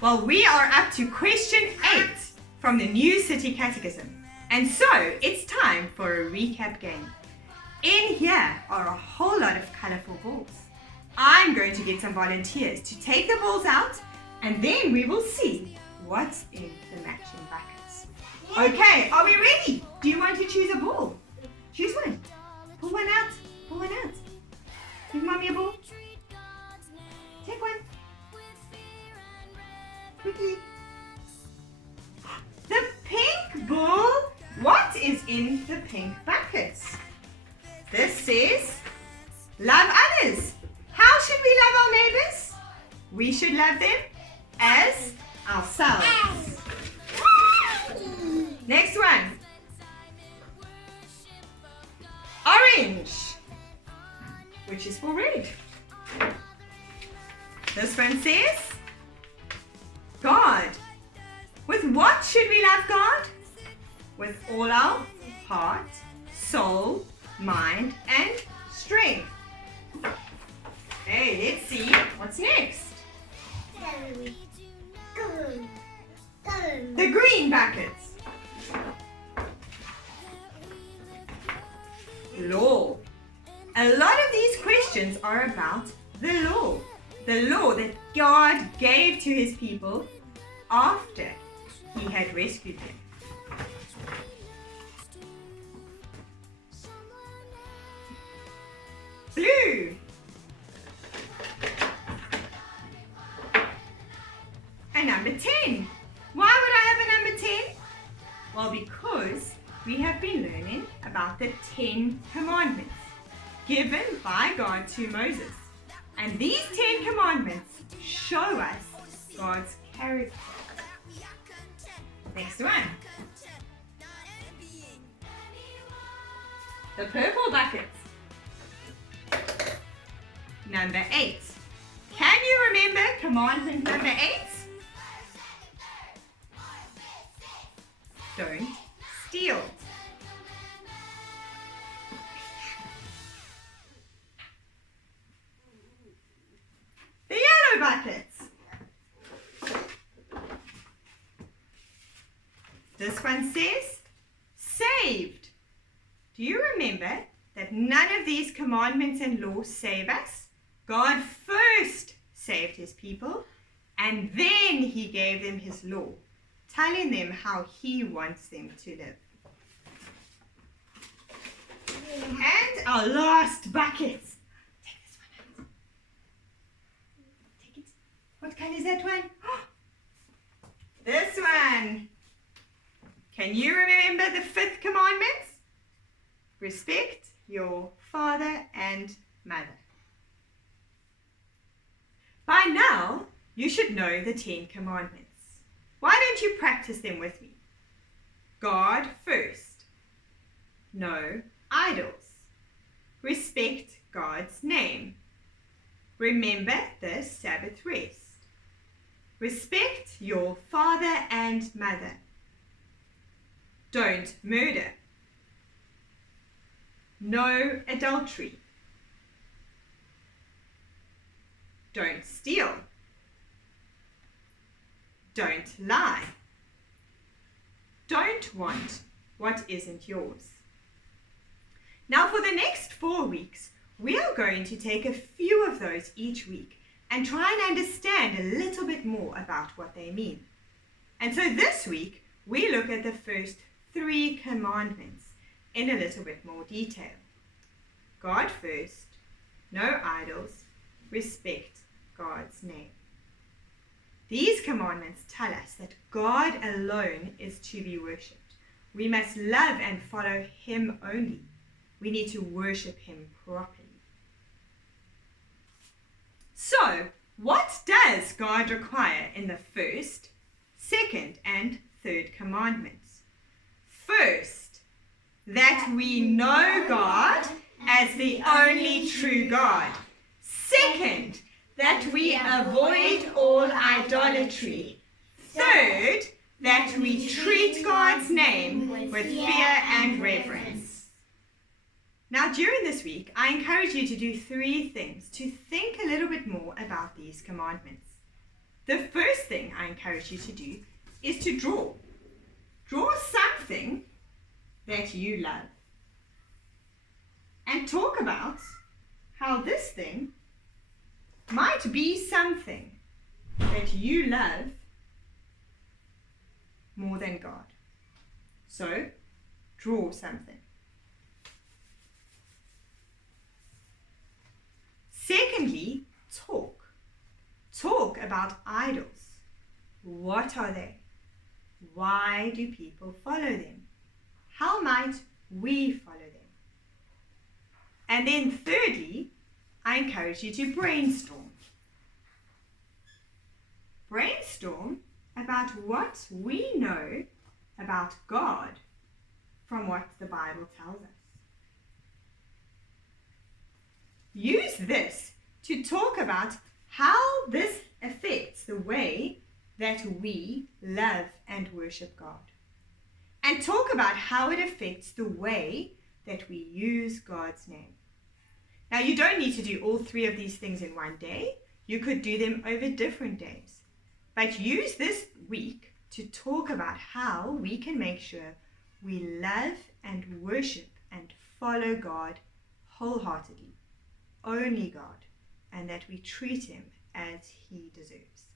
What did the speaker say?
Well, we are up to question 8 from the New City Catechism. And so, it's time for a recap game. In here are a whole lot of colourful balls. I'm going to get some volunteers to take the balls out, and then we will see what's in the matching buckets. Okay, are we ready? Do you want to choose a ball? Choose one. Pull one out. Pull one out. Give mommy a ball. Take one. Quickly. The pink ball. What is in the pink buckets? This says, love others. How should we love our neighbors? We should love them as ourselves. Next one. Orange, which is for red. This one says, God. With what should we love God? With all our heart, soul, mind, and strength. Okay, let's see what's next. The green buckets. Law. A lot of these questions are about the law. The law that God gave to his people after he had rescued them. Blue. And number 10. Why would I have a number 10? Well, because we have been learning about the 10 commandments given by God to Moses. And these 10 commandments show us God's character. Next one. The purple buckets. Number 8. Can you remember commandment number 8? Don't steal. The yellow buckets. This one says, saved. Do you remember that none of these commandments and laws save us? God first saved his people, and then he gave them his law, telling them how he wants them to live. And our last bucket. Take this one out. Take it. What color is that one? This one. Can you remember the 5th commandment? Respect your father and mother. By now, you should know the 10 commandments. Why don't you practice them with me? God first. No idols. Respect God's name. Remember the Sabbath rest. Respect your father and mother. Don't murder. No adultery. Don't steal. Don't lie. Don't want what isn't yours. Now for the next 4 weeks, we are going to take a few of those each week and try and understand a little bit more about what they mean. And so this week, we look at the first 3 commandments in a little bit more detail. God first, no idols, respect God's name. These commandments tell us that God alone is to be worshipped. We must love and follow him only. We need to worship him properly. So, what does God require in the 1st, 2nd, and 3rd commandments? First, that we know God as the only true God. Second, that we avoid all idolatry. Third, that we treat God's name with fear and reverence. Now, during this week, I encourage you to do 3 things to think a little bit more about these commandments. the first thing I encourage you to do is to draw. Draw something that you love. And talk about how this thing might be something that you love more than God. So, draw something. Secondly, talk. Talk about idols. What are they? Why do people follow them? How might we follow them? And then thirdly, I encourage you to brainstorm. Brainstorm about what we know about God from what the Bible tells us. Use this to talk about how this affects the way that we love and worship God. And talk about how it affects the way that we use God's name. Now, you don't need to do all three of these things in one day. You could do them over different days. But use this week to talk about how we can make sure we love and worship and follow God wholeheartedly, only God, and that we treat him as he deserves.